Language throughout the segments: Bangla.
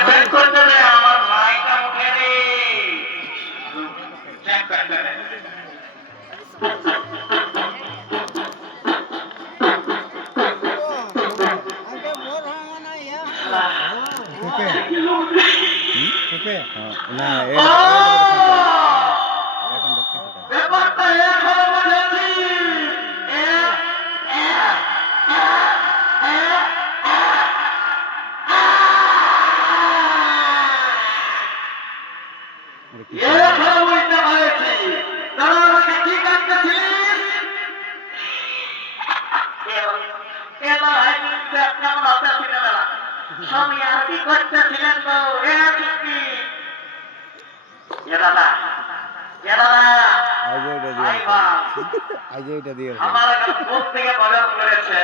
চেক করতে দে আমার ভাইটা উঠে রে চেক করতে দে Pepe, nah, এখন ব্যাপারটা এখন বুঝেছি এখন বুঝতে পেরেছি তারা আমাকে কি কাটতেছিলিস কেমন হতে ছিল না সবই আর কি করতেছিলেন তো এ চুক্তি দাদা দাদা আমার বুক থেকে বদল করেছে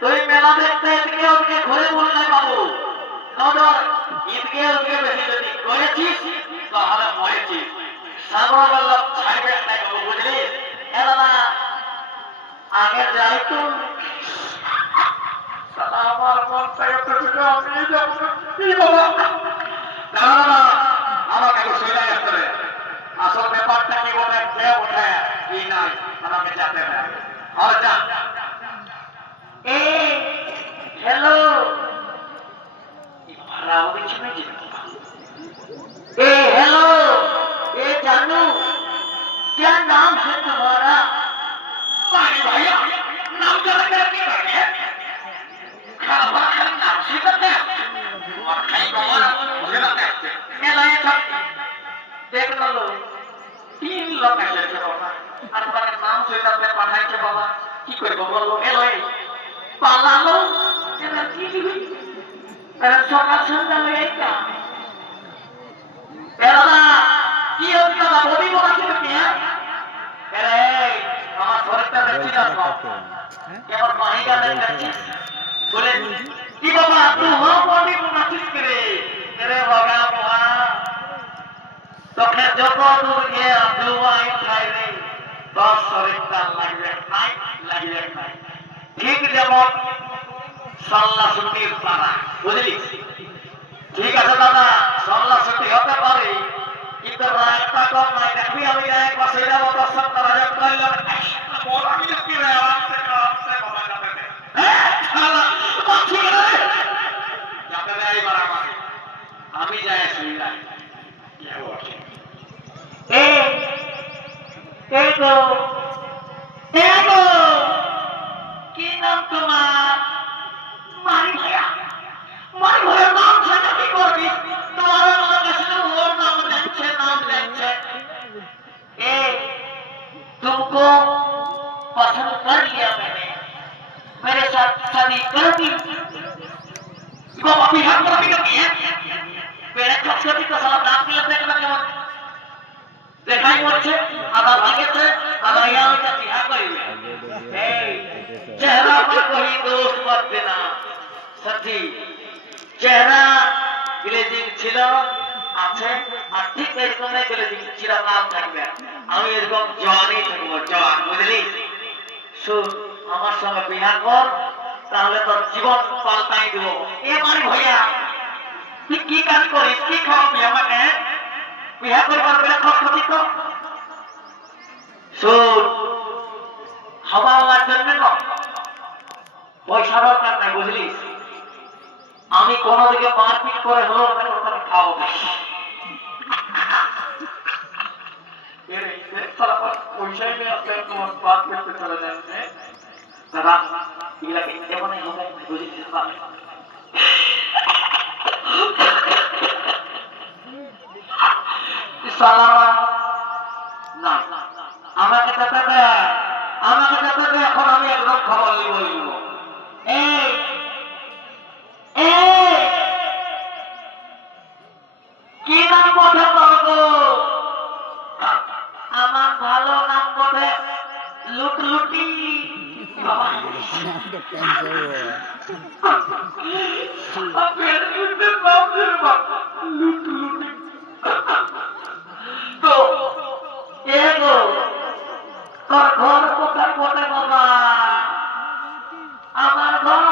তুই মেলা দেখতে এদিকে ওদিকে ঘুরে বললে বাবু নজর এদিকে ওদিকে বেশি যদি করেছিস তাহলে মরেছিস সাগরবল্লভ ছাড়বে নাই বাবু বুঝলিস দাদা আগে যাই তো আমার মন থেকে আমি যাবো কি বাবা দাদা আমাকে একটু সইলা আসতে হবে আসল ব্যাপারটা কি বলে কে ওঠে কি নাই আমাকে যেতে হবে আর যা এ हेलो ए हेलो ए जानू क्या नाम है तुम्हारा भैया नाम जाने का क्या है खाना खाना नाम सीखते हैं और खाई हमारा मुझे लगता है मैं लाया था देख लो 3 लोग ऐसे थे बाबा और तुम्हारे नाम से अपने पढ़ाई थे बाबा की कोई बाबा लोग हेलो পালালো এরা কি দিবি এরা সকাল সন্ধ্যা হয়ে এটা এরা কি হচ্ছে না বডি বলাছে কি এরা আমার শরীরটা দেখছি না কেমন মাহিকা দেখছিস বলে কি বাবা তুই হো বডি বলাছিস করে রে বাবা বাবা তোকে যত দূর গিয়ে দুয়াই খাই রে তোর শরীরটা লাগবে নাই ঠিক যেমন সল্লা ছুটির পানা বুঝলি ঠিক আছে দাদা সল্লা ছুটি হতে পারে কিন্তু একটা কম নাই দেখবি আমি এক বছর যাবো দর্শন করা যাক করলাম আমি দেখবি আরামসে বাবা যাবে এইবার আমাকে আমি যাই শুইলাম কি নাম তোমার মারি ভাইয়া নাম সেটা কি করবি তোমার আমার কাছে ওর নাম लेंगे ए तुमको पसंद कर लिया मैंने मेरे साथ शादी कर दी तो अभी हम अभी तो किया मेरे छोटी को साला नाम दिया देखना केमन দেখাই হচ্ছে আবার আগেতে আবার ইয়াটা বিয়া করিবে এই চেহারা पर कोई दोष मत देना सच्ची চেহারা গ্লেজিং ছিল আছে আর ঠিক এরকম গ্লেজিং চিরকাল থাকবে আমি এরকম জওয়ানই থাকবো জওয়ান বুঝলি শুন আমার সঙ্গে বিয়া কর তাহলে তোর জীবন পাল্টাই দেব এবারে ভাইয়া তুই কি কাজ করিস কি খাওয়াবি আমাকে বিয়া করবার বেলা খরচ তো শুন হাওয়া হওয়ার জন্য না পয়সা দরকার নাই বুঝলিস আমি কোন দিকে মারপিট করে হলো ওখানে খাওয়াবো পয়সাই নিয়ে আপনি তোমার বাদ করতে চলে যাচ্ছে দাদা এগুলাকে এমনই হবে বুঝেছিস না আমাকে যেতে দে এখন আমি একদম খবর বলবো কি নাম বোধে করবো আমার ভালো নাম বোধে লুটলুটি লুটলুটি তো তোর ঘর কোথায় কোথায় বাবা আমার ঘর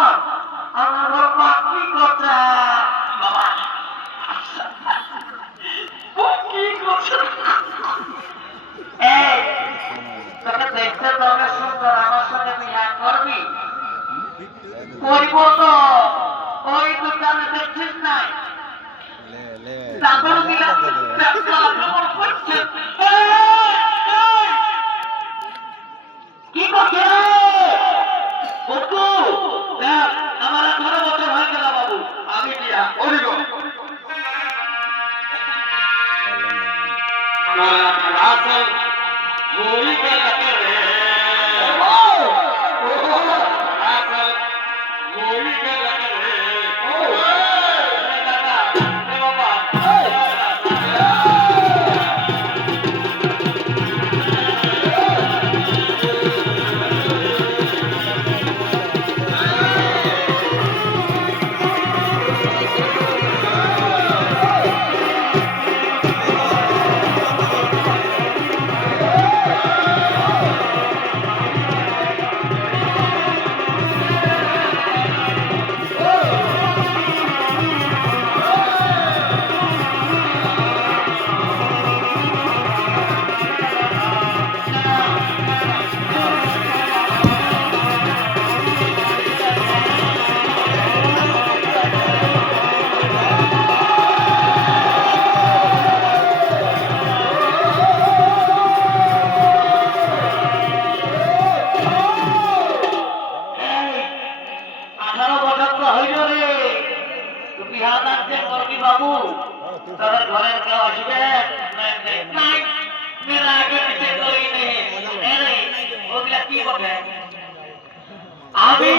হইব তো ওই দোকানে দেখছিস না লে লে চাদর দিলা ব্যবসা আক্রমণ করছে কি করছে বন্ধু দেখ আমার 18 বছর হয়ে গেল বাবু আমি বিয়া করিব আসল মুড়ি কে লাগে রে আসল মুড়ি কে লাগে রে ও দাদা এ বাবা বাবু তাদের ঘরের কেউ আসবে নাই মেরা আগে পিছিয়ে করি নেই ওগুলা কি বলে আমি